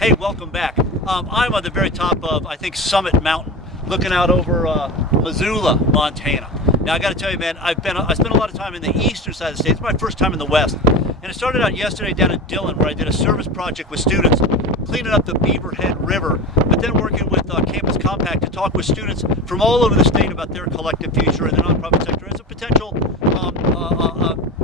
Hey, welcome back. I'm on the very top of, I think, Summit Mountain, looking out over Missoula, Montana. Now, I got to tell you, man, I spent a lot of time in the eastern side of the state. It's my first time in the west. And it started out yesterday down in Dillon, where I did a service project with students, cleaning up the Beaverhead River, but then working with Campus Compact to talk with students from all over the state about their collective future in the nonprofit sector as a potential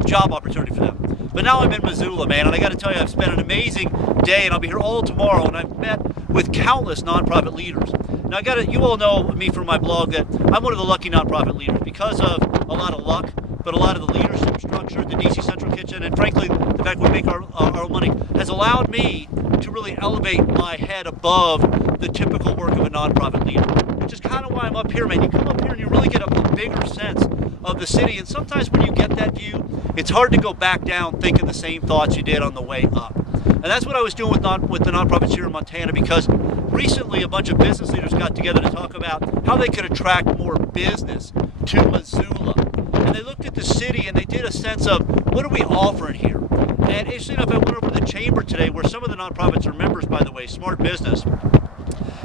job opportunity for them. But now I'm in Missoula, man, and I got to tell you, I've spent an amazing day, and I'll be here all tomorrow, and I've met with countless nonprofit leaders. Now, you all know me from my blog that I'm one of the lucky nonprofit leaders because of a lot of luck, but a lot of the leadership structure at the DC Central Kitchen, and frankly, the fact we make our money, has allowed me to really elevate my head above the typical work of a nonprofit leader, which is kind of why I'm up here, man. You come up here and you really get a bigger sense of the city, and sometimes when you get that view, it's hard to go back down thinking the same thoughts you did on the way up. And that's what I was doing with the nonprofits here in Montana, because recently a bunch of business leaders got together to talk about how they could attract more business to Missoula. And they looked at the city and they did a sense of, what are we offering here? And interesting enough, I went over to the chamber today, where some of the nonprofits are members, by the way, Smart Business.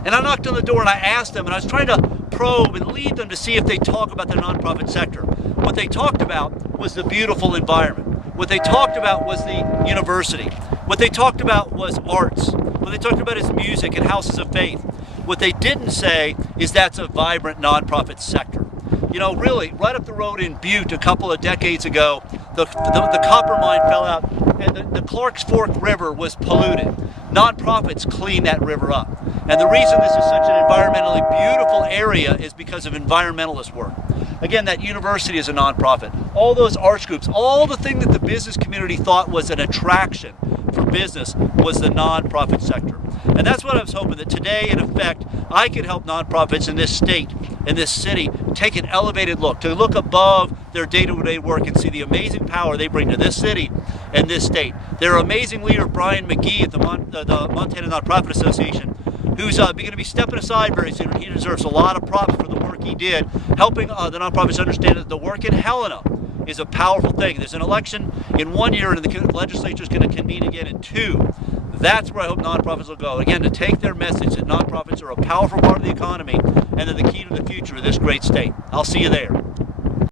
And I knocked on the door and I asked them, and I was trying to probe and lead them to see if they talk about the nonprofit sector. What they talked about was the beautiful environment. What they talked about was the university. What they talked about was arts. What they talked about is music and houses of faith. What they didn't say is that's a vibrant nonprofit sector. You know, really, right up the road in Butte a couple of decades ago, the copper mine fell out and the Clark's Fork River was polluted. Nonprofits clean that river up. And the reason this is such an environmentally beautiful area is because of environmentalist work. Again, that university is a nonprofit. All those arts groups, all the thing that the business community thought was an attraction for business was the nonprofit sector. And that's what I was hoping, that today, in effect, I could help nonprofits in this state, in this city, take an elevated look, to look above their day-to-day work and see the amazing power they bring to this city and this state. Their amazing leader, Brian McGee at the Montana Nonprofit Association, who's going to be stepping aside very soon. He deserves a lot of props for the work he did, helping the nonprofits understand that the work in Helena is a powerful thing. There's an election in 1 year, and the legislature is going to convene again in 2. That's where I hope nonprofits will go. Again, to take their message that nonprofits are a powerful part of the economy and they're the key to the future of this great state. I'll see you there.